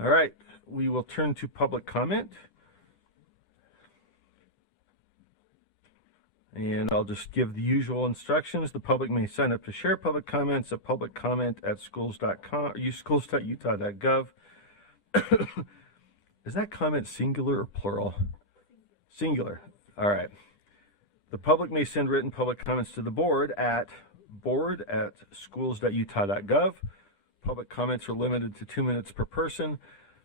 All right, we will turn to public comment. And I'll just give the usual instructions. The public may sign up to share public comments at publiccomment@schools.com, schools.utah.gov. Is that comment singular or plural? Singular. All right. The public may send written public comments to the board at board@schools.utah.gov. Public comments are limited to 2 minutes per person.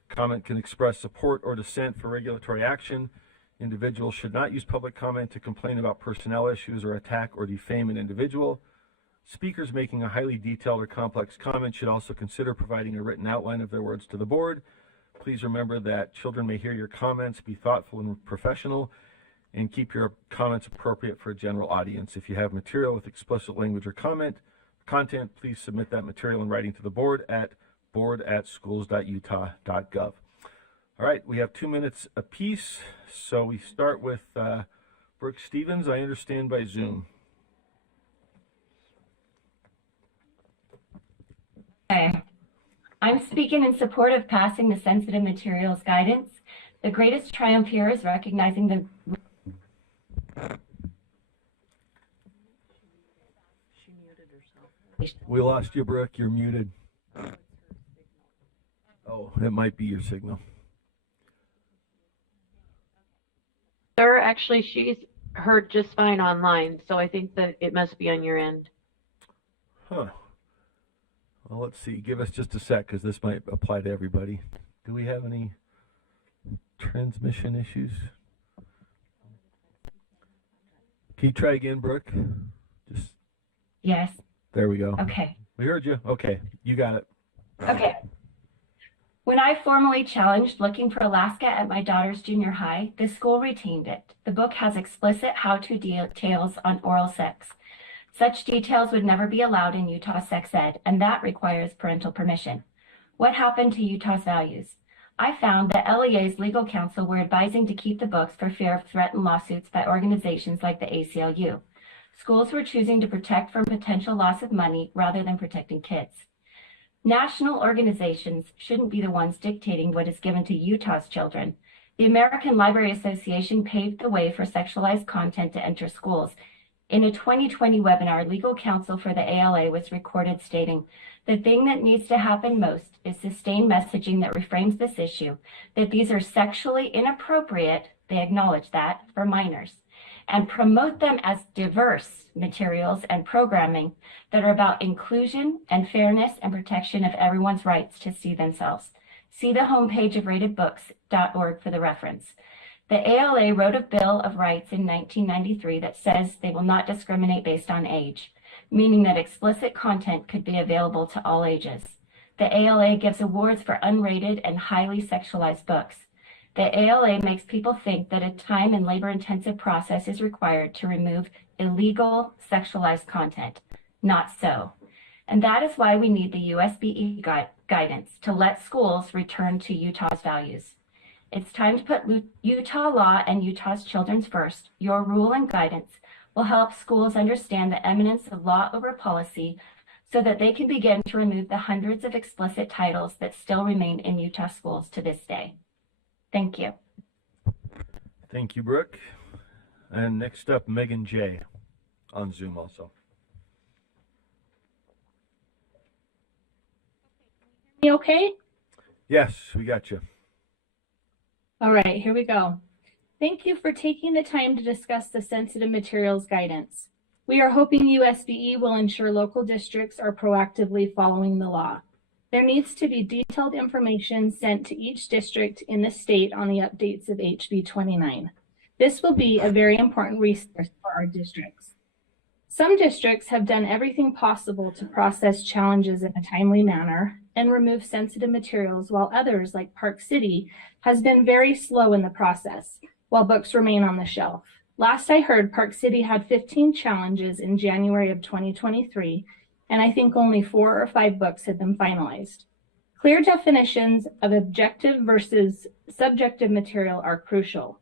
Comment can express support or dissent for regulatory action. Individuals should not use public comment to complain about personnel issues or attack or defame an individual. Speakers making a highly detailed or complex comment should also consider providing a written outline of their words to the board. Please remember that children may hear your comments. Be thoughtful and professional, and keep your comments appropriate for a general audience. If you have material with explicit language or content, please submit that material in writing to the board at board@schools.utah.gov. All right, we have 2 minutes apiece, so we start with Brooke Stevens, I understand, by Zoom. Okay. I'm speaking in support of passing the sensitive materials guidance. The greatest triumph here is recognizing the We lost you, Brooke. You're muted. Oh, it might be your signal. Sir, actually, she's heard just fine online, so I think that it must be on your end. Huh. Well, let's see. Give us just a sec, because this might apply to everybody. Do we have any transmission issues? Can you try again, Brooke? Just. Yes. There we go. Okay. We heard you. Okay, you got it. Okay. When I formally challenged looking for Alaska at my daughter's junior high, the school retained it. The book has explicit how-to details on oral sex. Such details would never be allowed in Utah sex ed, and that requires parental permission. What happened to Utah's values? I found that LEA's legal counsel were advising to keep the books for fear of threatened lawsuits by organizations like the ACLU. Schools were choosing to protect from potential loss of money rather than protecting kids. National organizations shouldn't be the ones dictating what is given to Utah's children. The American Library Association paved the way for sexualized content to enter schools. In a 2020 webinar, legal counsel for the ALA was recorded stating, "The thing that needs to happen most is sustained messaging that reframes this issue, that these are sexually inappropriate," they acknowledge that, "for minors, and promote them as diverse materials and programming that are about inclusion and fairness and protection of everyone's rights to see themselves." See the homepage of ratedbooks.org for the reference. The ALA wrote a Bill of Rights in 1993 that says they will not discriminate based on age, meaning that explicit content could be available to all ages. The ALA gives awards for unrated and highly sexualized books. The ALA makes people think that a time and labor-intensive process is required to remove illegal sexualized content. Not so. And that is why we need the USBE guidance to let schools return to Utah's values. It's time to put Utah law and Utah's children first. Your rule and guidance will help schools understand the eminence of law over policy so that they can begin to remove the hundreds of explicit titles that still remain in Utah schools to this day. Thank you. Thank you, Brooke. And next up, Megan J. on Zoom also. You okay? Yes, we got you. All right, here we go. Thank you for taking the time to discuss the sensitive materials guidance. We are hoping USBE will ensure local districts are proactively following the law. There needs to be detailed information sent to each district in the state on the updates of HB 29. This will be a very important resource for our districts. Some districts have done everything possible to process challenges in a timely manner and remove sensitive materials, while others, like Park City, has been very slow in the process, while books remain on the shelf. Last I heard, Park City had 15 challenges in January of 2023, and I think only 4 or 5 books had been finalized. Clear definitions of objective versus subjective material are crucial.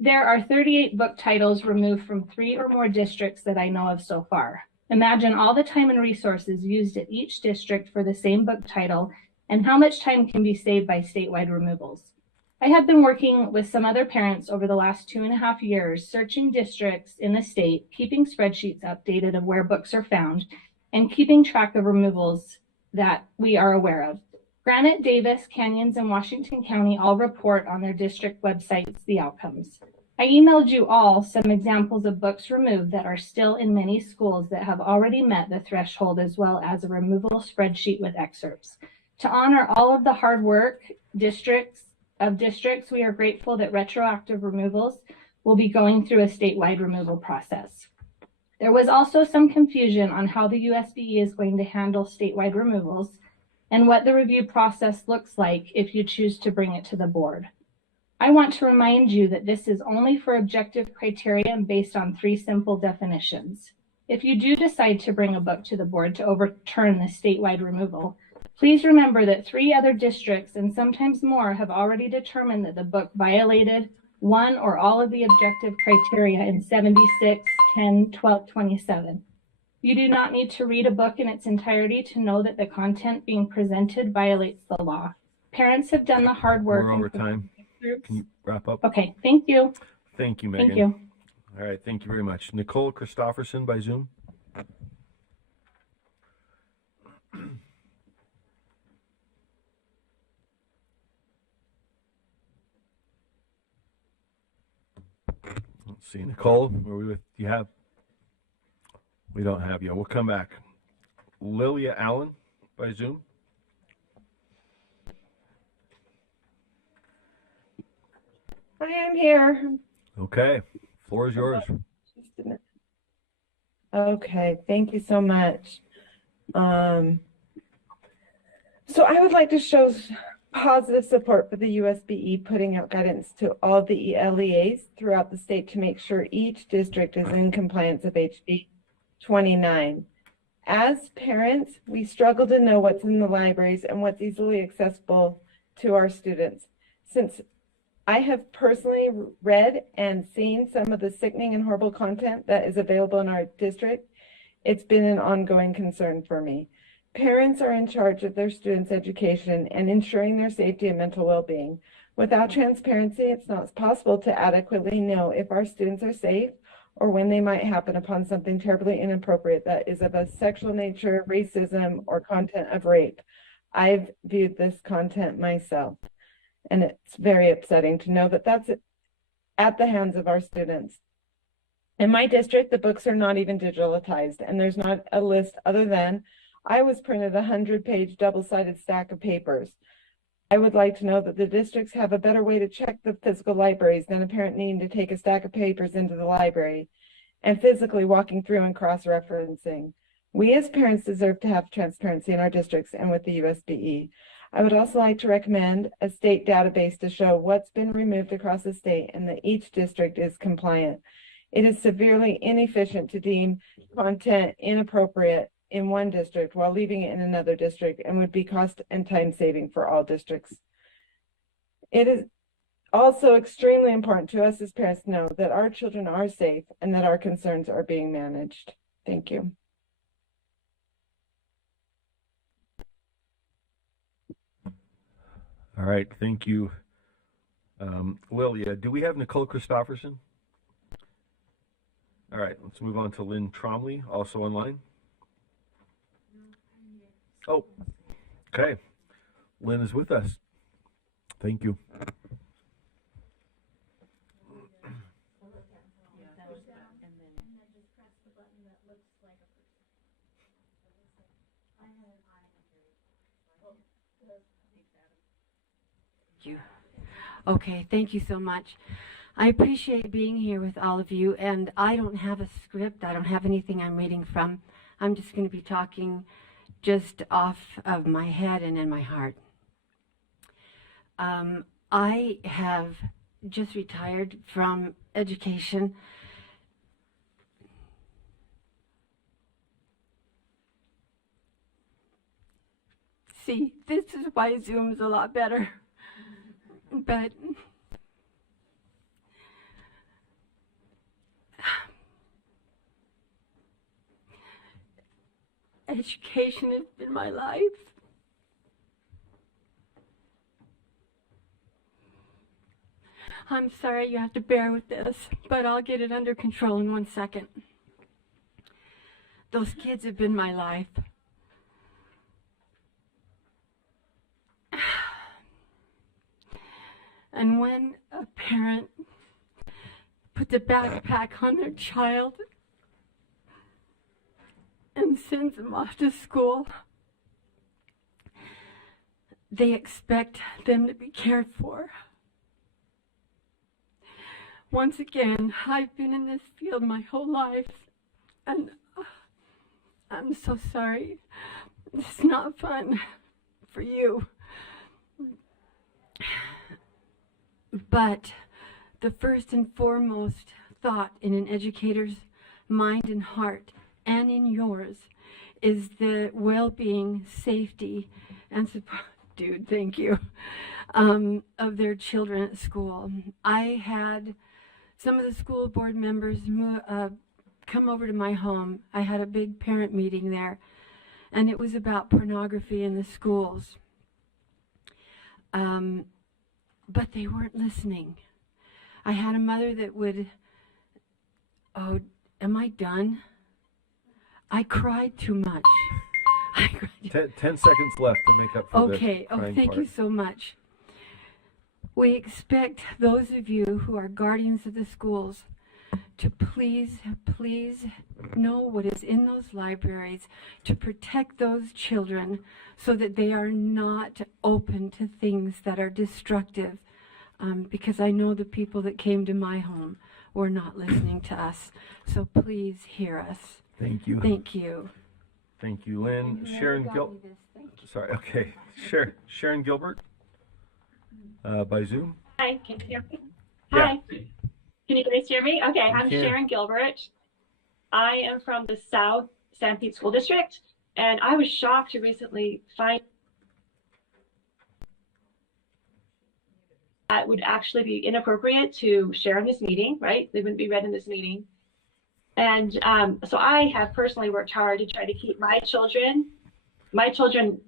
There are 38 book titles removed from 3 or more districts that I know of so far. Imagine all the time and resources used at each district for the same book title and how much time can be saved by statewide removals. I have been working with some other parents over the last 2.5 years, searching districts in the state, keeping spreadsheets updated of where books are found, and keeping track of removals that we are aware of. Granite, Davis, Canyons, and Washington County all report on their district websites the outcomes. I emailed you all some examples of books removed that are still in many schools that have already met the threshold, as well as a removal spreadsheet with excerpts. To honor all of the hard work districts, we are grateful that retroactive removals will be going through a statewide removal process. There was also some confusion on how the USBE is going to handle statewide removals and what the review process looks like if you choose to bring it to the board. I want to remind you that this is only for objective criteria and based on 3 simple definitions. If you do decide to bring a book to the board to overturn the statewide removal, please remember that 3 other districts and sometimes more have already determined that the book violated one or all of the objective criteria in 76, 10, 12, 27. You do not need to read a book in its entirety to know that the content being presented violates the law. Parents have done the hard work. We're over time. Can you wrap up? Okay, thank you. Thank you, Megan. Thank you. All right, thank you very much. Nicole Christopherson by Zoom. Let's see, Nicole, are we with you? Have we don't have you. We'll come back. Lilia Allen by Zoom. I am here. Okay, floor is yours. Just a minute. Okay, thank you so much. So I would like to show positive support for the USBE putting out guidance to all the LEAs throughout the state to make sure each district is in compliance of HB 29. As parents, we struggle to know what's in the libraries and what's easily accessible to our students. Since I have personally read and seen some of the sickening and horrible content that is available in our district, it's been an ongoing concern for me. Parents are in charge of their students' education and ensuring their safety and mental well-being. Without transparency, it's not possible to adequately know if our students are safe or when they might happen upon something terribly inappropriate that is of a sexual nature, racism, or content of rape. I've viewed this content myself, and it's very upsetting to know that that's at the hands of our students. In my district, the books are not even digitalized, and there's not a list other than I was printed a 100-page double-sided stack of papers. I would like to know that the districts have a better way to check the physical libraries than a parent needing to take a stack of papers into the library and physically walking through and cross-referencing. We as parents deserve to have transparency in our districts and with the USBE. I would also like to recommend a state database to show what's been removed across the state and that each district is compliant. It is severely inefficient to deem content inappropriate in one district while leaving it in another district and would be cost and time saving for all districts. It is also extremely important to us as parents to know that our children are safe and that our concerns are being managed. Thank you. All right, thank you. Lilia, do we have Nicole Christopherson? All right, let's move on to Lynn Tromley, also online. Oh, okay. Lynn is with us. Thank you. You. Okay, thank you so much. I appreciate being here with all of you, and I don't have a script. I don't have anything I'm reading from. I'm just going to be talking just off of my head and in my heart. I have just retired from education. See, this is why Zoom's a lot better. But education has been my life. I'm sorry you have to bear with this, but I'll get it under control in 1 second. Those kids have been my life. And when a parent puts a backpack on their child and sends them off to school, they expect them to be cared for. Once again, I've been in this field my whole life, and I'm so sorry. It's not fun for you. But the first and foremost thought in an educator's mind and heart, and in yours, is the well-being, safety, and support, dude, thank you, of their children at school. I had some of the school board members come over to my home. I had a big parent meeting there, and it was about pornography in the schools. But they weren't listening. I had a mother that would, oh, am I done? I cried too much. 10 seconds left to make up for Okay, the crying thank part. you so much. We expect those of you who are guardians of the schools to please know what is in those libraries, to protect those children so that they are not open to things that are destructive. Because I know the people that came to my home were not listening to us. So please hear us. Thank you. Thank you. Thank you, Lynn. Sharon Sorry, okay. Sharon Gilbert by Zoom. Hi, can you hear me? Yeah. Hi. Can you guys hear me? Okay, I'm can. Sharon Gilbert. I am from the South San Pete School District, and I was shocked to recently find that would actually be inappropriate to share in this meeting, right? They wouldn't be read in this meeting. And so I have personally worked hard to try to keep my children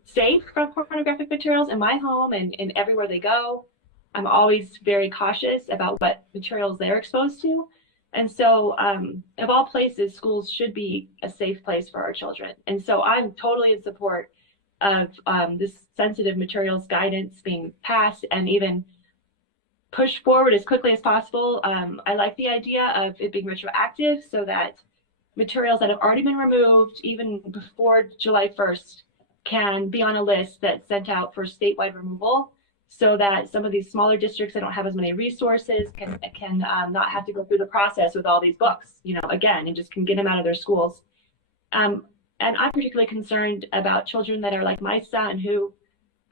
safe from pornographic materials in my home and everywhere they go. I'm always very cautious about what materials they're exposed to. And so of all places, schools should be a safe place for our children. And so I'm totally in support of this sensitive materials guidance being passed and even pushed forward as quickly as possible. I like the idea of it being retroactive so that materials that have already been removed even before July 1st can be on a list that's sent out for statewide removal, so that some of these smaller districts that don't have as many resources can not have to go through the process with all these books, again, and just can get them out of their schools. And I'm particularly concerned about children that are like my son, who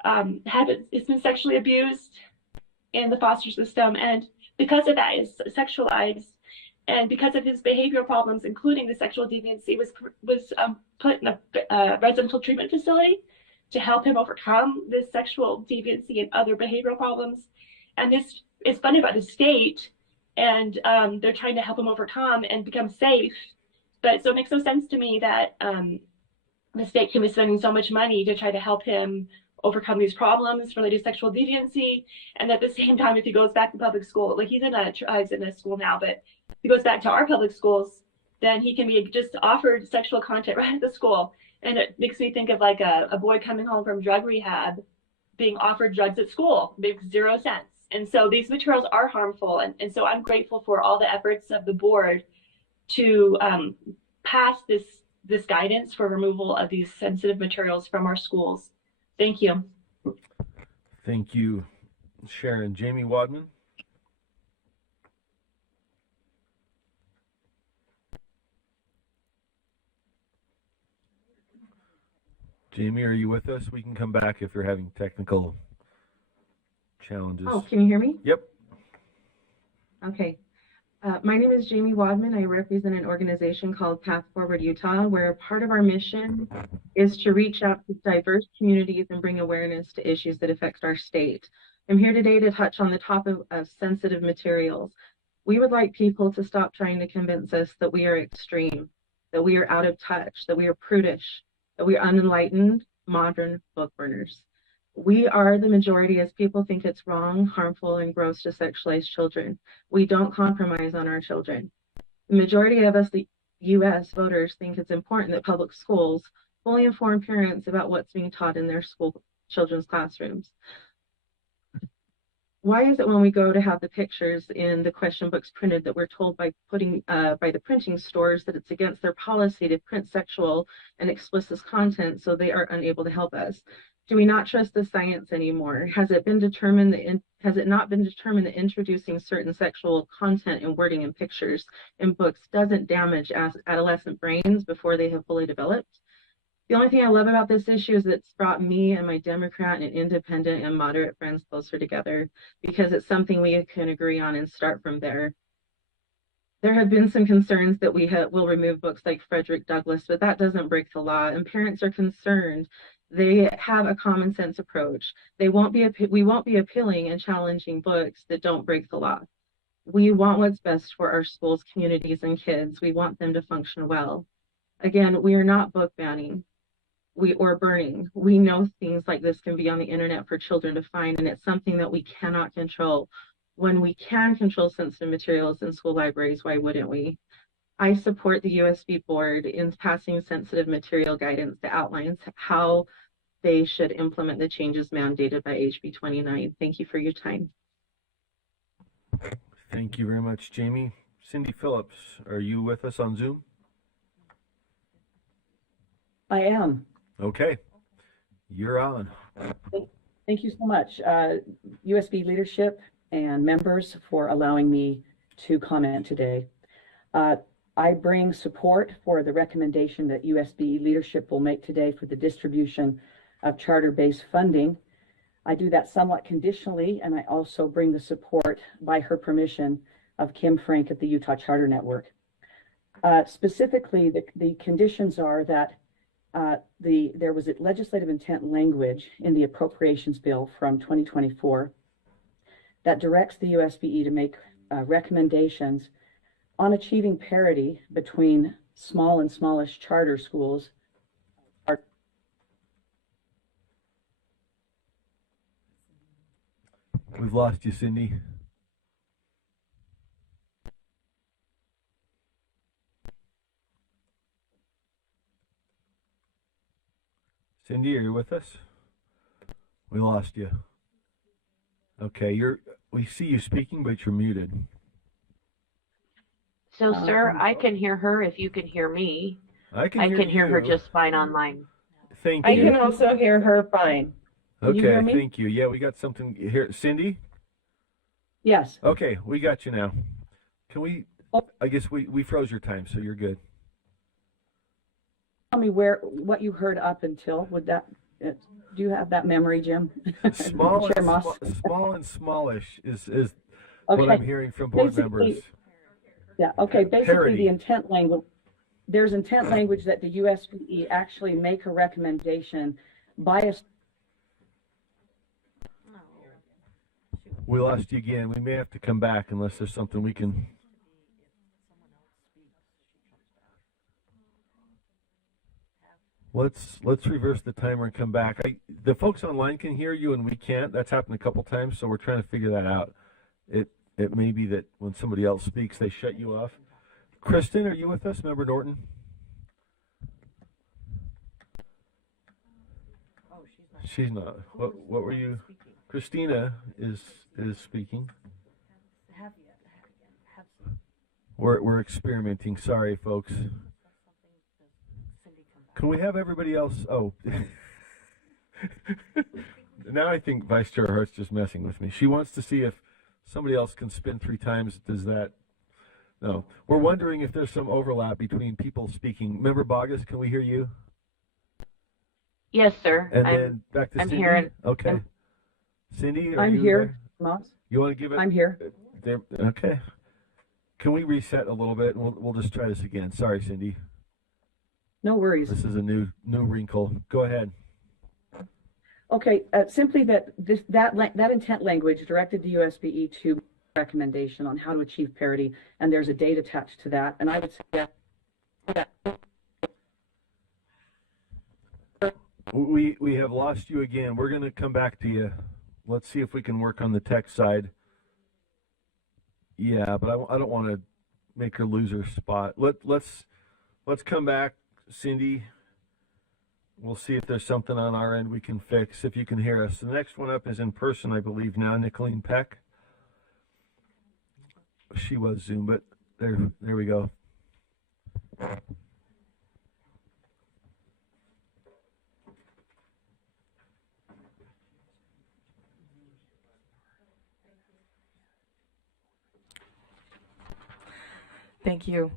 has been sexually abused in the foster system, and because of that is sexualized, and because of his behavioral problems, including the sexual deviancy, was put in a residential treatment facility to help him overcome this sexual deviancy and other behavioral problems. And this is funded by the state, and they're trying to help him overcome and become safe. But so it makes no sense to me that the state can be spending so much money to try to help him overcome these problems related to sexual deviancy, and at the same time, if he goes back to public school, like he's in a school now, but if he goes back to our public schools, then he can be just offered sexual content right at the school. And it makes me think of like a boy coming home from drug rehab being offered drugs at school. Makes 0 sense. And so these materials are harmful. And so I'm grateful for all the efforts of the board to pass this guidance for removal of these sensitive materials from our schools. Thank you. Thank you, Sharon. Jamie Wadman. Jamie, are you with us? We can come back if you're having technical challenges. Oh, can you hear me? Yep. Okay. My name is Jamie Wadman. I represent an organization called Path Forward Utah, where part of our mission is to reach out to diverse communities and bring awareness to issues that affect our state. I'm here today to touch on the topic of sensitive materials. We would like people to stop trying to convince us that we are extreme, that we are out of touch, that we are prudish, that we are unenlightened, modern book burners. We are the majority as people think it's wrong, harmful, and gross to sexualize children. We don't compromise on our children. The majority of us, the U.S. voters, think it's important that public schools fully inform parents about what's being taught in their school children's classrooms. Why is it when we go to have the pictures in the question books printed that we're told by the printing stores that it's against their policy to print sexual and explicit content, so they are unable to help us? Do we not trust the science anymore? Has it not been determined that introducing certain sexual content and wording in pictures in books doesn't damage adolescent brains before they have fully developed? The only thing I love about this issue is that it's brought me and my Democrat and independent and moderate friends closer together, because it's something we can agree on and start from there. There have been some concerns that will remove books like Frederick Douglass, but that doesn't break the law, and parents are concerned. They have a common sense approach. We won't be appealing and challenging books that don't break the law. We want what's best for our schools, communities, and kids. We want them to function well. Again, we are not book banning or burning. We know things like this can be on the internet for children to find, and it's something that we cannot control. When we can control sensitive materials in school libraries, why wouldn't we? I support the USB board in passing sensitive material guidance that outlines how they should implement the changes mandated by HB 29. Thank you for your time. Thank you very much, Jamie. Cindy Phillips, are you with us on Zoom? I am. Okay, you're on. Thank you so much, USB leadership and members, for allowing me to comment today. I bring support for the recommendation that USB leadership will make today for the distribution of charter-based funding. I do that somewhat conditionally, and I also bring the support, by her permission, of Kim Frank at the Utah Charter Network. Specifically, the conditions are that there was a legislative intent language in the appropriations bill from 2024 that directs the USBE to make recommendations on achieving parity between small and smallish charter schools. We've lost you, Cindy. Cindy, are you with us? We lost you. Okay, we see you speaking, but you're muted. So, sir, I can hear her if you can hear me. I can hear her you. just fine online. Thank I you. can also hear her fine. Can you hear Okay, me? thank you. Yeah, we got something here. Cindy? Yes. Okay, we got you now. Can we, I guess we froze your time, so you're good. Tell me what you heard up until. Do you have that memory, Jim? Small Chair and, Moss? small and smallish is Okay. what I'm hearing from board Basically, members. Yeah, okay, basically Parity. the intent language, there's intent language that the USBE actually make a recommendation by a, We lost you again. We may have to come back unless there's something we can. Let's reverse the timer and come back. The folks online can hear you and we can't. That's happened a couple times, so we're trying to figure that out. It may be that when somebody else speaks, they shut you off. Kristen, are you with us? Member Norton? She's not. What were you? Christina is speaking. We're experimenting. Sorry, folks. Can we have everybody else? Oh. Now I think Vice Chair Hart's just messing with me. She wants to see if somebody else can spin 3 times. Does that? No. We're wondering if there's some overlap between people speaking. Member Boggess, can we hear you? Yes, sir. And then back to I'm Cindy. hearing. Okay. Cindy, are I'm you here, Moss. there? You want to give it? I'm here. There. Okay. Can we reset a little bit? And we'll just try this again. Sorry, Cindy. No worries. This is a new wrinkle. Go ahead. Okay, simply that intent language directed the USBE to recommendation on how to achieve parity, and there's a date attached to that. And I would say that We have lost you again. We're going to come back to you. Let's see if we can work on the tech side. Yeah, but I don't want to make her lose her spot. Let's come back, Cindy. We'll see if there's something on our end we can fix, if you can hear us. The next one up is in person, I believe now, Nicolene Peck. She was Zoom, but there we go. Thank you.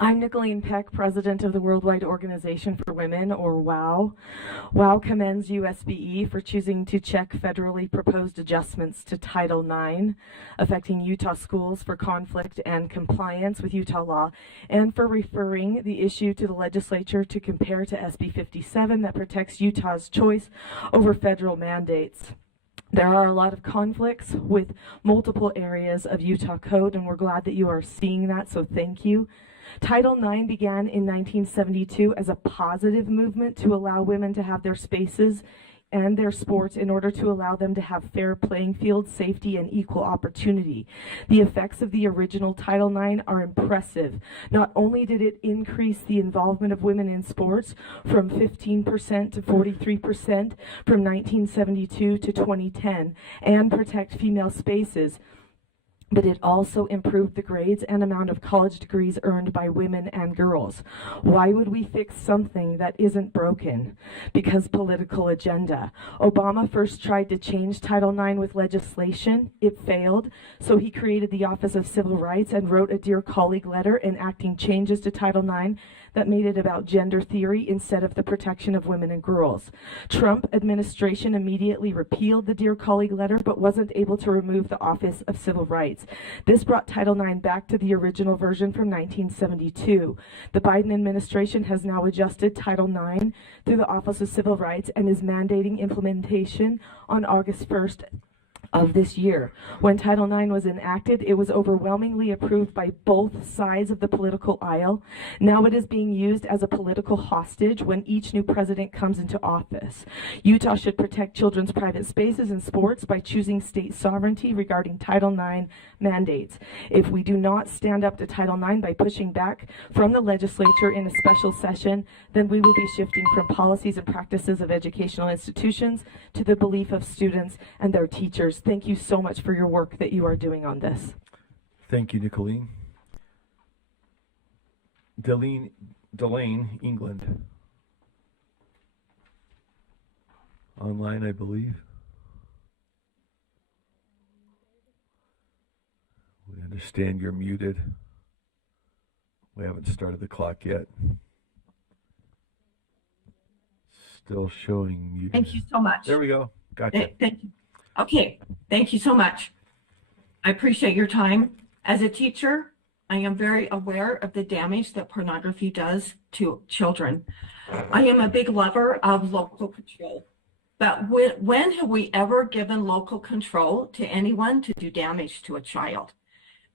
I'm Nicolene Peck, President of the Worldwide Organization for Women, or WOW. WOW commends USBE for choosing to check federally proposed adjustments to Title IX, affecting Utah schools for conflict and compliance with Utah law, and for referring the issue to the legislature to compare to SB 57 that protects Utah's choice over federal mandates. There are a lot of conflicts with multiple areas of Utah code, and we're glad that you are seeing that, so thank you. Title IX began in 1972 as a positive movement to allow women to have their spaces and their sports in order to allow them to have fair playing field, safety, and equal opportunity. The effects of the original Title IX are impressive. Not only did it increase the involvement of women in sports from 15% to 43% from 1972 to 2010 and protect female spaces, but it also improved the grades and amount of college degrees earned by women and girls. Why would we fix something that isn't broken? Because political agenda. Obama first tried to change Title IX with legislation. It failed, so he created the Office of Civil Rights and wrote a Dear Colleague letter enacting changes to Title IX that made it about gender theory instead of the protection of women and girls. Trump administration immediately repealed the Dear Colleague letter, but wasn't able to remove the Office of Civil Rights. This brought Title IX back to the original version from 1972. The Biden administration has now adjusted Title IX through the Office of Civil Rights and is mandating implementation on August 1st of this year. When Title IX was enacted, it was overwhelmingly approved by both sides of the political aisle. Now it is being used as a political hostage when each new president comes into office. Utah should protect children's private spaces and sports by choosing state sovereignty regarding Title IX mandates. If we do not stand up to Title IX by pushing back from the legislature in a special session, then we will be shifting from policies and practices of educational institutions to the belief of students and their teachers. Thank you so much for your work that you are doing on this. Thank you, Nicolene. Delane, England. Online, I believe. We understand you're muted. We haven't started the clock yet. Still showing muted. Thank you so much. There we go. Gotcha. Thank you. Okay, thank you so much. I appreciate your time. As a teacher, I am very aware of the damage that pornography does to children. I am a big lover of local control. But when have we ever given local control to anyone to do damage to a child?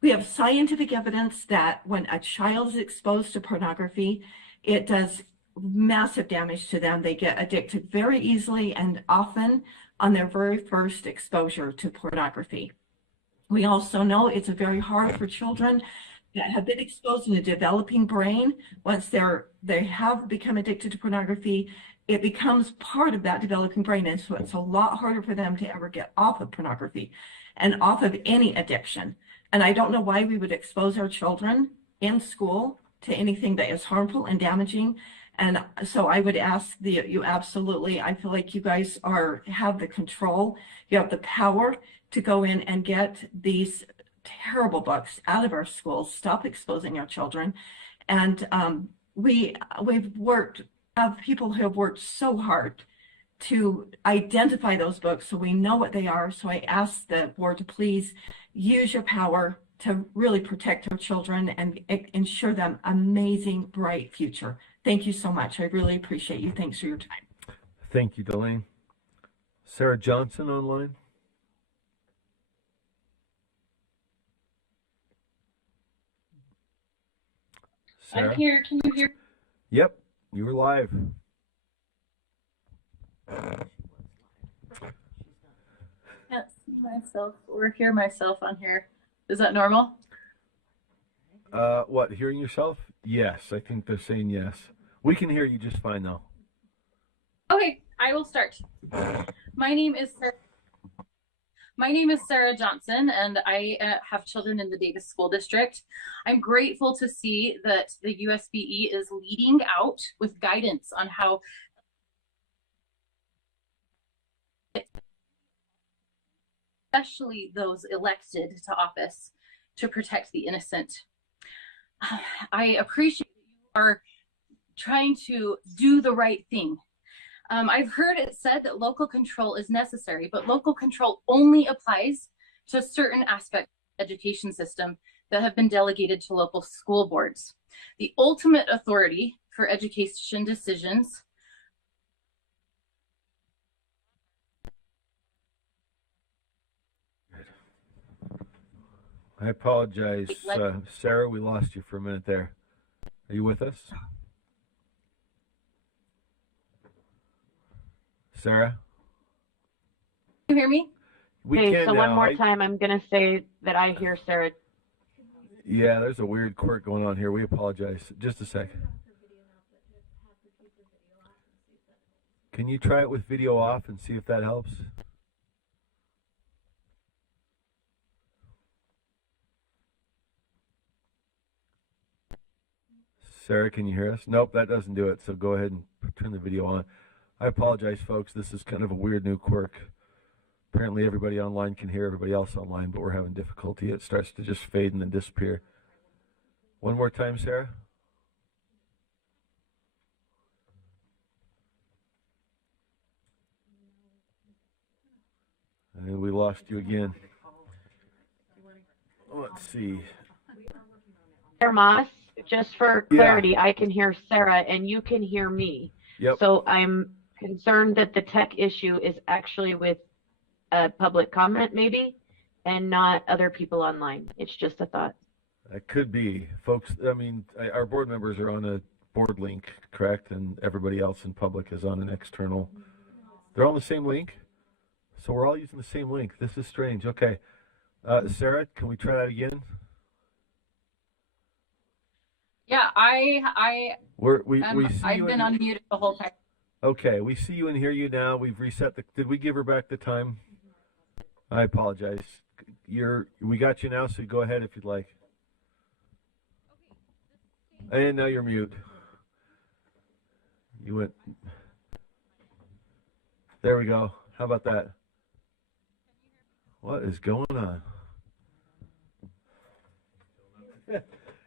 We have scientific evidence that when a child is exposed to pornography, it does massive damage to them. They get addicted very easily and often on their very first exposure to pornography. We also know it's very hard for children that have been exposed in a developing brain. Once they have become addicted to pornography, it becomes part of that developing brain. And so it's a lot harder for them to ever get off of pornography and off of any addiction. And I don't know why we would expose our children in school to anything that is harmful and damaging. And so I would ask you absolutely, I feel like you guys have the control, you have the power to go in and get these terrible books out of our schools, stop exposing our children. And we've have people who have worked so hard to identify those books so we know what they are. So I ask the board to please use your power to really protect our children and ensure them amazing, bright future. Thank you so much. I really appreciate you. Thanks for your time. Thank you, Delane. Sarah Johnson online. Sarah? I'm here. Can you hear? Yep, you were live. Can't see myself or hear myself on here. Is that normal? What, hearing yourself? Yes, I think they're saying yes. We can hear you just fine though. Okay, I will start. My name is Sarah Johnson, and I have children in the Davis School District. I'm grateful to see that the USBE is leading out with guidance on how especially those elected to office to protect the innocent. I appreciate that you are trying to do the right thing. I've heard it said that local control is necessary, but local control only applies to certain aspects of the education system that have been delegated to local school boards. The ultimate authority for education decisions I apologize, Sarah, we lost you for a minute there. Are you with us? Sarah? Can you hear me? We Okay, can so now. one more time, I'm going to say that I hear Sarah. Yeah, there's a weird quirk going on here. We apologize. Just a sec. Can you try it with video off and see if that helps? Sarah, can you hear us? Nope, that doesn't do it. So go ahead and turn the video on. I apologize, folks. This is kind of a weird new quirk. Apparently everybody online can hear everybody else online, but we're having difficulty. It starts to just fade and then disappear. One more time, Sarah. And we lost you again. Let's see. Sarah Moss, just for clarity, I can hear Sarah and you can hear me. Yep. So I'm concerned that the tech issue is actually with public comment maybe and not other people online. It's just a thought. That could be. Folks, I mean, our board members are on a board link, correct? And everybody else in public is on an external. They're on the same link? So we're all using the same link. This is strange. Okay. Sarah, can we try that again? Yeah, I've been unmuted the whole time. Okay, we see you and hear you now. We've reset the. Did we give her back the time? I apologize. We got you now, so go ahead if you'd like. And now you're mute. You went. There we go. How about that? What is going on?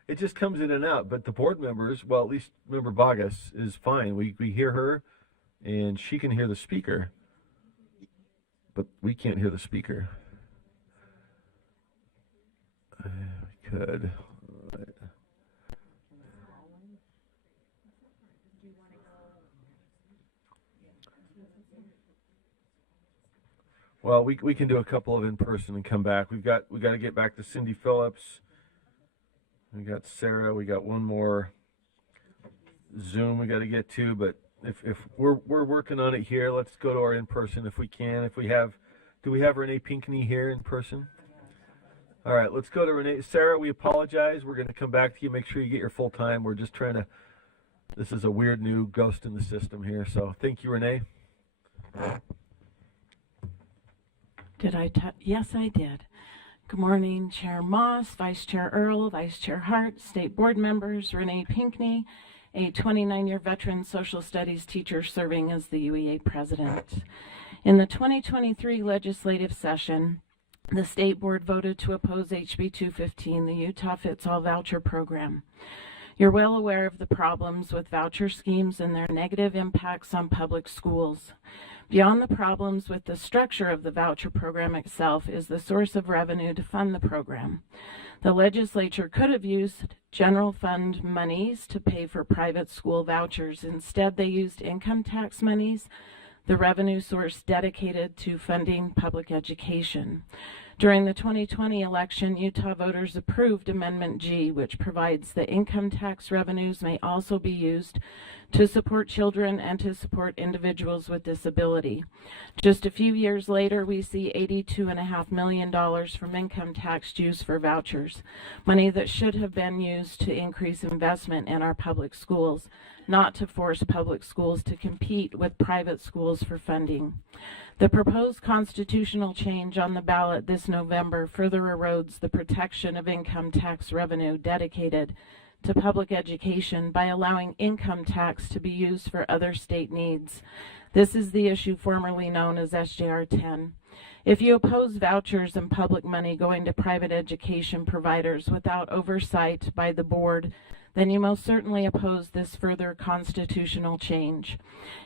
It just comes in and out, but the board members, well, at least Member Bogus is fine. We hear her, and she can hear the speaker, but we can't hear the speaker. We could. Well, we can do a couple of in person and come back. We got to get back to Cindy Phillips. We got Sarah. We got one more Zoom we got to get to, but if we're working on it here, let's go to our in person if we can. If we have, do we have Renee Pinckney here in person? All right, let's go to Renee. Sarah, we apologize. We're going to come back to you. Make sure you get your full time. We're just trying to. This is a weird new ghost in the system here. So thank you, Renee. Yes, I did. Good morning, Chair Moss, Vice Chair Earl, Vice Chair Hart, State Board members, Renee Pinckney, a 29-year veteran social studies teacher serving as the UEA president. In the 2023 legislative session, the State Board voted to oppose HB 215, the Utah Fits All Voucher Program. You're well aware of the problems with voucher schemes and their negative impacts on public schools. Beyond the problems with the structure of the voucher program itself is the source of revenue to fund the program. The legislature could have used general fund monies to pay for private school vouchers. Instead, they used income tax monies, the revenue source dedicated to funding public education. During the 2020 election, Utah voters approved Amendment G, which provides that income tax revenues may also be used to support children and to support individuals with disability. Just a few years later, we see $82.5 million from income tax used for vouchers, money that should have been used to increase investment in our public schools, not to force public schools to compete with private schools for funding. The proposed constitutional change on the ballot this November further erodes the protection of income tax revenue dedicated to public education by allowing income tax to be used for other state needs. This is the issue formerly known as SJR 10. If you oppose vouchers and public money going to private education providers without oversight by the board, then you most certainly oppose this further constitutional change.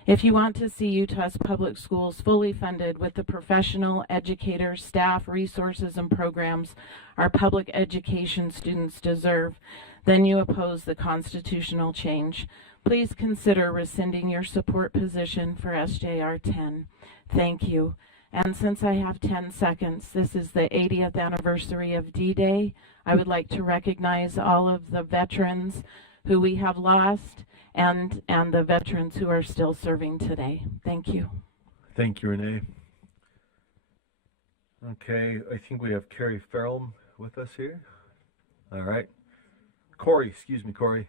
If you want to see Utah's public schools fully funded with the professional educators, staff, resources, and programs our public education students deserve, then you oppose the constitutional change. Please consider rescinding your support position for SJR 10. Thank you. And since I have 10 seconds, this is the 80th anniversary of D-Day. I would like to recognize all of the veterans who we have lost and the veterans who are still serving today. Thank you. Thank you, Renee. Okay, I think we have Carrie Farrell with us here. All right. Corey, excuse me, Corey.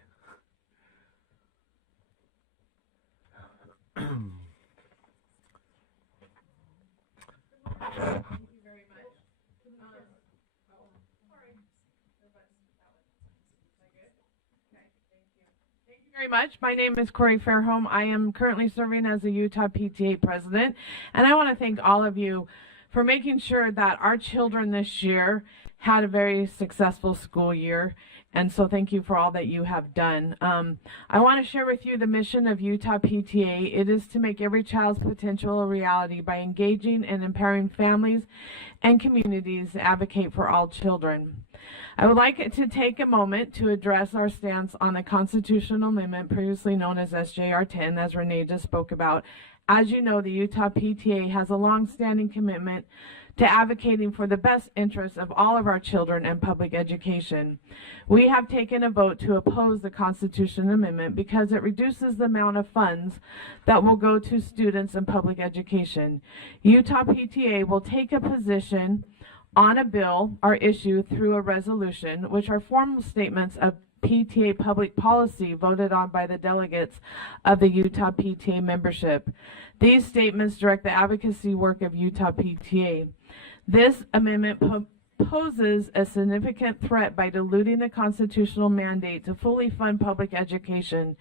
Very much. My name is Corey Fairholm. I am currently serving as a Utah PTA president, and I want to thank all of you for making sure that our children this year had a very successful school year. And so thank you for all that you have done. I want to share with you the mission of Utah PTA. It is to make every child's potential a reality by engaging and empowering families and communities to advocate for all children. I would like to take a moment to address our stance on the constitutional amendment previously known as SJR 10, as Renee just spoke about. As you know, the Utah PTA has a long-standing commitment to advocating for the best interests of all of our children and public education. We have taken a vote to oppose the Constitution Amendment because it reduces the amount of funds that will go to students in public education. Utah PTA will take a position on a bill or issue through a resolution, which are formal statements of PTA public policy voted on by the delegates of the Utah PTA membership. These statements direct the advocacy work of Utah PTA. This amendment poses a significant threat by diluting the constitutional mandate to fully fund public education.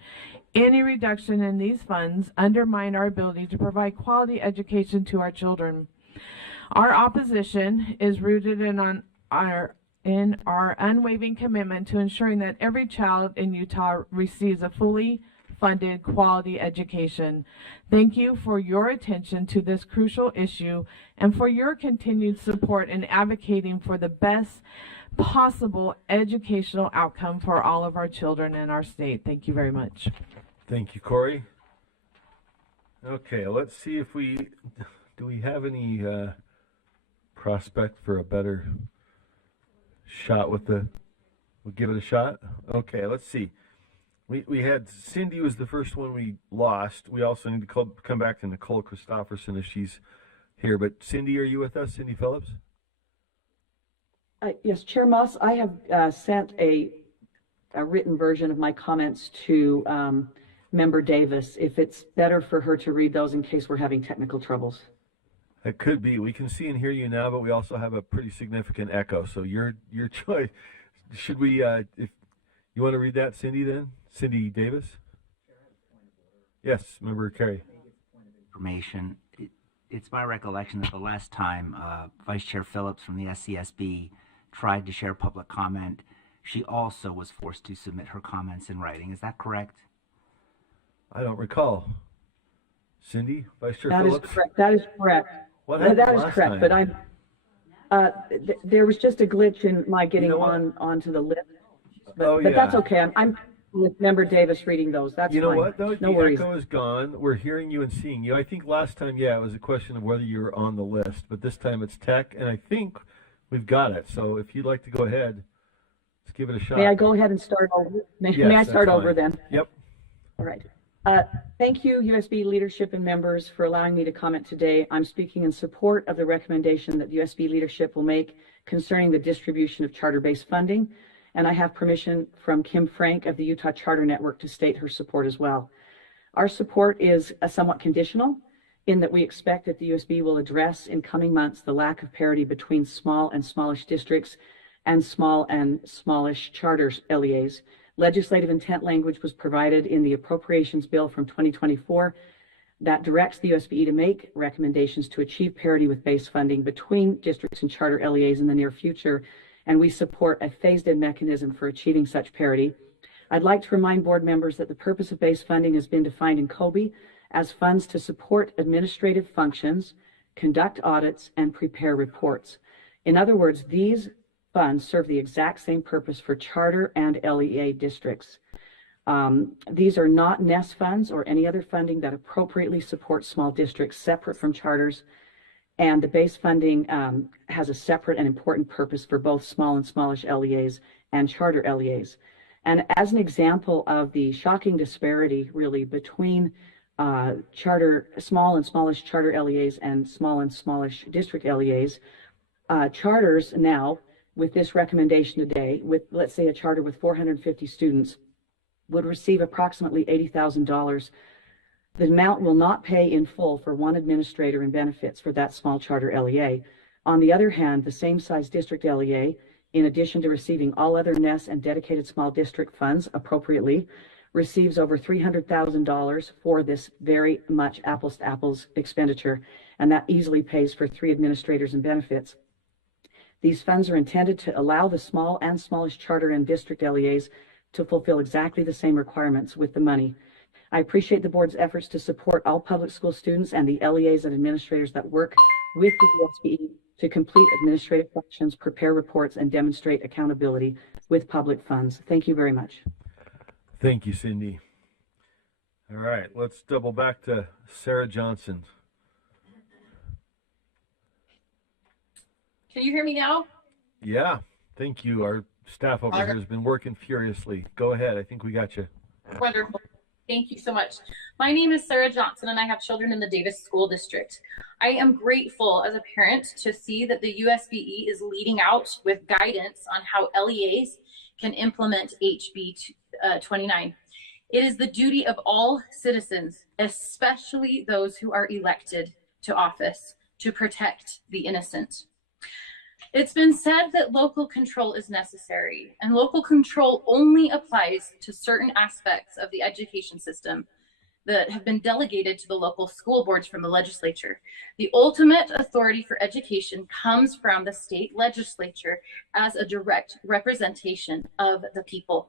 Any reduction in these funds undermine our ability to provide quality education to our children. Our opposition is rooted in our unwavering commitment to ensuring that every child in Utah receives a fully funded quality education. Thank you for your attention to this crucial issue and for your continued support in advocating for the best possible educational outcome for all of our children in our state. Thank you very much. Thank you, Corey. Okay, let's see if do we have any prospect for a better shot we'll give it a shot. Okay, let's see. We had Cindy was the first one we lost. We also need to come back to Nicole Christopherson if she's here. But Cindy, are you with us? Cindy Phillips? Yes, Chair Moss, I have sent a written version of my comments to Member Davis, if it's better for her to read those in case we're having technical troubles. It could be. We can see and hear you now, but we also have a pretty significant echo. So your choice. Should we, if you want to read that, Cindy, then? Cindy Davis? Yes, Member Carey. Information. It's my recollection that the last time Vice Chair Phillips from the SCSB tried to share public comment, she also was forced to submit her comments in writing. Is that correct? I don't recall. Cindy, Vice Chair That Phillips? is correct. That is correct. What happened that is last correct, time? but I'm there was just a glitch in my getting onto the list. But that's okay. I'm with Member Davis reading those. That's you know fine. what, though? No the worries. echo is gone. We're hearing you and seeing you. I think last time, it was a question of whether you were on the list, but this time it's tech, and I think we've got it. So if you'd like to go ahead, let's give it a shot. May I go ahead and start over? May Yes, I that's start over fine. then? Yep. All right. Thank you, USB leadership and members, for allowing me to comment today. I'm speaking in support of the recommendation that the USB leadership will make concerning the distribution of charter-based funding, and I have permission from Kim Frank of the Utah Charter Network to state her support as well. Our support is somewhat conditional in that we expect that the USB will address in coming months the lack of parity between small and smallish districts and small and smallish charters LEAs. Legislative intent language was provided in the appropriations bill from 2024 that directs the USBE to make recommendations to achieve parity with base funding between districts and charter LEAs in the near future, and we support a phased-in mechanism for achieving such parity. I'd like to remind board members that the purpose of base funding has been defined in COBE as funds to support administrative functions, conduct audits, and prepare reports. In other words, these funds serve the exact same purpose for charter and LEA districts. These are not NEST funds or any other funding that appropriately supports small districts separate from charters, and the base funding has a separate and important purpose for both small and smallish LEAs and charter LEAs. And as an example of the shocking disparity really between small and smallish charter LEAs and small and smallish district LEAs, charters now, with this recommendation today, with let's say a charter with 450 students, would receive approximately $80,000. The amount will not pay in full for one administrator and benefits for that small charter LEA. On the other hand, the same size district LEA, in addition to receiving all other NES and dedicated small district funds appropriately, receives over $300,000 for this very much apples to apples expenditure, and that easily pays for 3 administrators and benefits. These funds are intended to allow the small and smallest charter and district LEAs to fulfill exactly the same requirements with the money. I appreciate the board's efforts to support all public school students and the LEAs and administrators that work with the USBE to complete administrative functions, prepare reports, and demonstrate accountability with public funds. Thank you very much. Thank you, Cindy. All right, let's double back to Sarah Johnson. Can you hear me now? Yeah, thank you. Our staff over here has been working furiously. Go ahead. I think we got you. Wonderful. Thank you so much. My name is Sarah Johnson, and I have children in the Davis School District. I am grateful as a parent to see that the USBE is leading out with guidance on how LEAs can implement HB 29. It is the duty of all citizens, especially those who are elected to office, to protect the innocent. It's been said that local control is necessary, and local control only applies to certain aspects of the education system that have been delegated to the local school boards from the legislature. The ultimate authority for education comes from the state legislature as a direct representation of the people.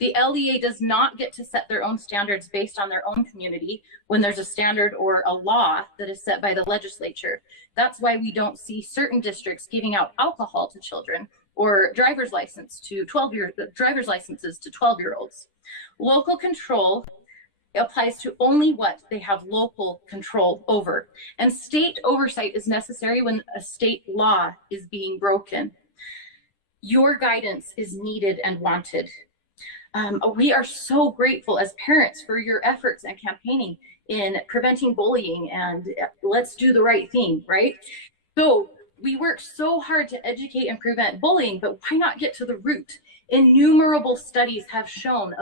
The LEA does not get to set their own standards based on their own community when there's a standard or a law that is set by the legislature. That's why we don't see certain districts giving out alcohol to children or driver's licenses to 12-year-olds. Local control applies to only what they have local control over, and state oversight is necessary when a state law is being broken. Your guidance is needed and wanted. We are so grateful as parents for your efforts and campaigning in preventing bullying and let's do the right thing, right? So we work so hard to educate and prevent bullying, but why not get to the root? Innumerable studies have shown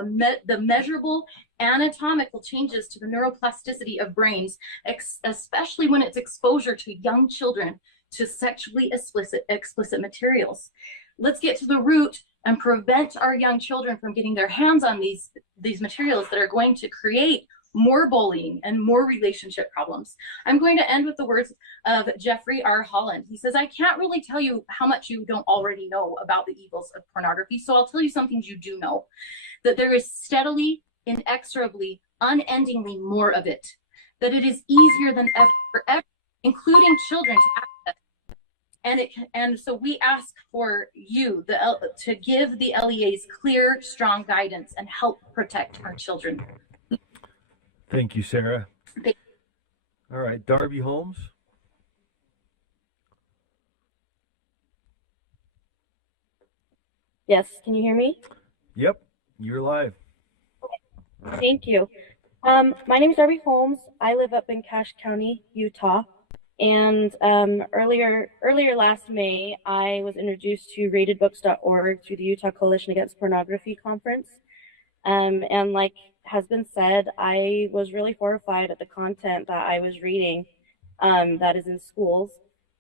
the measurable anatomical changes to the neuroplasticity of brains, especially when it's exposure to young children to sexually explicit materials. Let's get to the root and prevent our young children from getting their hands on these materials that are going to create more bullying and more relationship problems. I'm going to end with the words of Jeffrey R. Holland. He says, I can't really tell you how much you don't already know about the evils of pornography, so I'll tell you some things you do know. That there is steadily, inexorably, unendingly more of it. That it is easier than ever for everyone, including children, to access. And so we ask for you to give the LEAs clear, strong guidance and help protect our children. Thank you, Sarah. All right, Darby Holmes. Yes, can you hear me? Yep, you're live. Thank you. My name is Darby Holmes. I live up in Cache County, Utah. And earlier last May, I was introduced to ratedbooks.org through the Utah Coalition Against Pornography conference. And like has been said, I was really horrified at the content that I was reading that is in schools.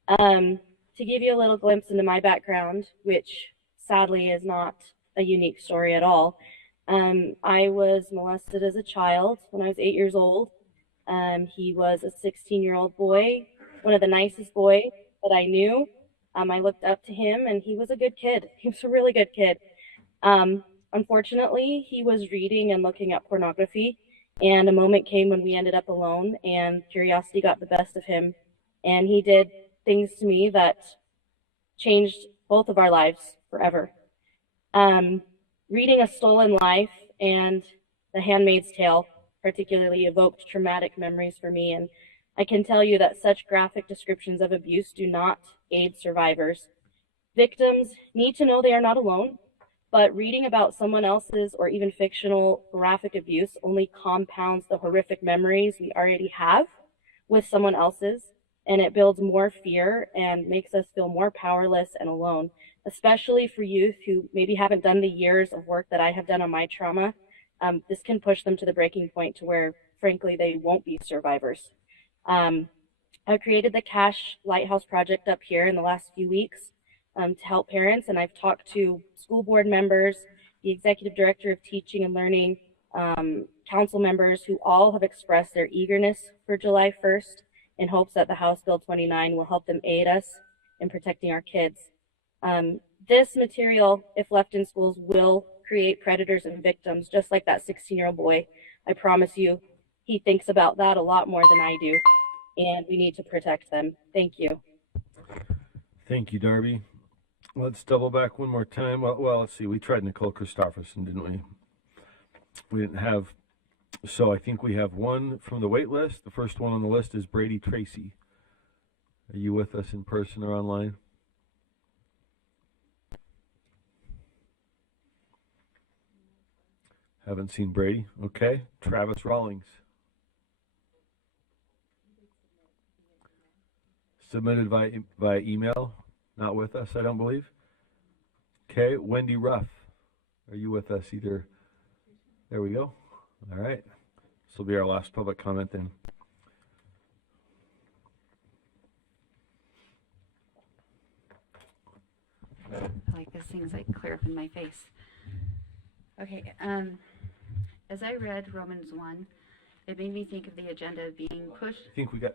To give you a little glimpse into my background, which sadly is not a unique story at all, I was molested as a child when I was 8 years old. He was a 16-year-old boy, one of the nicest boys that I knew. I looked up to him, and he was a good kid. He was a really good kid. Unfortunately, he was reading and looking at pornography, and a moment came when we ended up alone, and curiosity got the best of him, and he did things to me that changed both of our lives forever. Reading A Stolen Life and The Handmaid's Tale particularly evoked traumatic memories for me, and I can tell you that such graphic descriptions of abuse do not aid survivors. Victims need to know they are not alone, but reading about someone else's or even fictional graphic abuse only compounds the horrific memories we already have with someone else's, and it builds more fear and makes us feel more powerless and alone, especially for youth who maybe haven't done the years of work that I have done on my trauma. This can push them to the breaking point to where, frankly, they won't be survivors. I created the Cache Lighthouse Project up here in the last few weeks to help parents, and I've talked to school board members, the executive director of teaching and learning, council members who all have expressed their eagerness for July 1st in hopes that the House Bill 29 will help them aid us in protecting our kids. This material, if left in schools, will create predators and victims, just like that 16-year-old boy. I promise you, he thinks about that a lot more than I do, and we need to protect them. Thank you. Thank you, Darby. Let's double back one more time. Well, let's see. We tried Nicole Christopherson, didn't we? We didn't have. So I think we have one from the wait list. The first one on the list is Brady Tracy. Are you with us in person or online? Haven't seen Brady. Okay. Travis Rawlings. Submitted via email. Not with us, I don't believe. Okay. Wendy Ruff. Are you with us either? There we go. All right. This will be our last public comment then. I like this thing's like clear up in my face. Okay, as I read Romans 1, it made me think of the agenda being pushed. I think we got.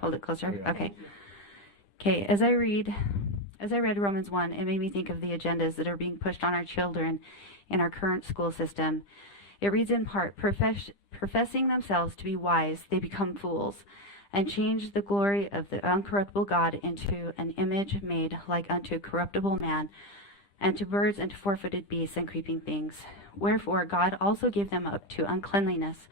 Hold it closer. Okay. Okay, as I read Romans 1, it made me think of the agendas that are being pushed on our children in our current school system. It reads in part, professing themselves to be wise, they become fools, and change the glory of the uncorruptible God into an image made like unto corruptible man, and to birds and to four-footed beasts and creeping things. Wherefore God also gave them up to uncleanliness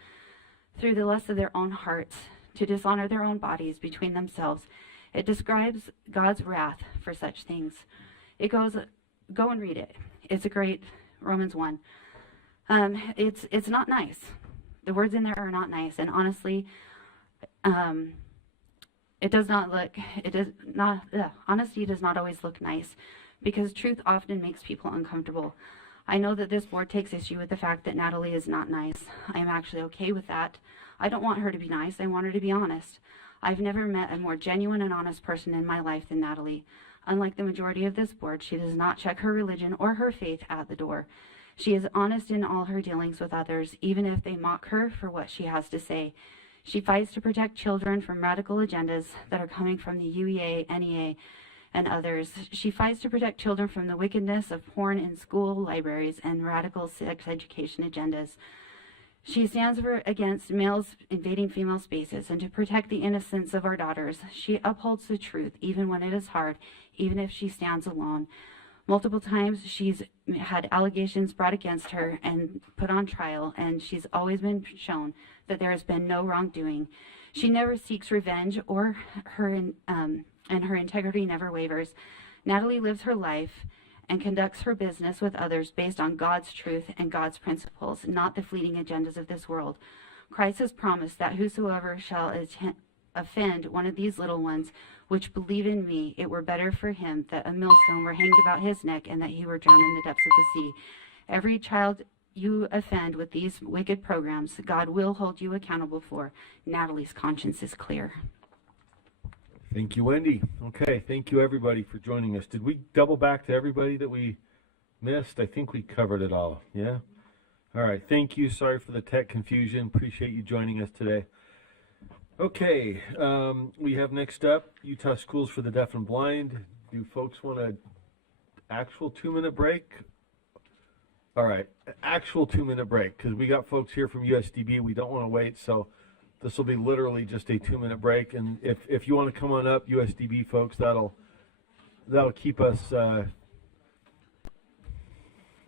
through the lust of their own hearts, to dishonor their own bodies between themselves. It describes God's wrath for such things. It goes, go and read it. It's a great Romans 1. It's not nice. The words in there are not nice, and honestly, honesty does not always look nice, because truth often makes people uncomfortable. I know that this board takes issue with the fact that Natalie is not nice. I am actually okay with that. I don't want her to be nice. I want her to be honest. I've never met a more genuine and honest person in my life than Natalie. Unlike the majority of this board, she does not check her religion or her faith at the door. She is honest in all her dealings with others, even if they mock her for what she has to say. She fights to protect children from radical agendas that are coming from the UEA, NEA, and others. She fights to protect children from the wickedness of porn in school libraries and radical sex education agendas. She stands against males invading female spaces and to protect the innocence of our daughters. She upholds the truth even when it is hard, even if she stands alone. Multiple times she's had allegations brought against her and put on trial, and she's always been shown that there has been no wrongdoing. She never seeks revenge, or her integrity never wavers. Natalie lives her life and conducts her business with others based on God's truth and God's principles, not the fleeting agendas of this world. Christ has promised that whosoever shall offend one of these little ones which believe in me, it were better for him that a millstone were hanged about his neck and that he were drowned in the depths of the sea. Every child you offend with these wicked programs, God will hold you accountable for. Natalie's conscience is clear. Thank you, Wendy. Okay, thank you everybody for joining us. Did we double back to everybody that we missed? I think we covered it all. Yeah? All right, thank you. Sorry for the tech confusion. Appreciate you joining us today. Okay, we have next up Utah Schools for the Deaf and Blind. Do folks want an actual 2-minute break? All right, actual 2-minute break, because we got folks here from USDB. We don't want to wait, so this will be literally just a 2-minute break. And if you want to come on up, USDB folks, that'll keep us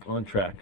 on track.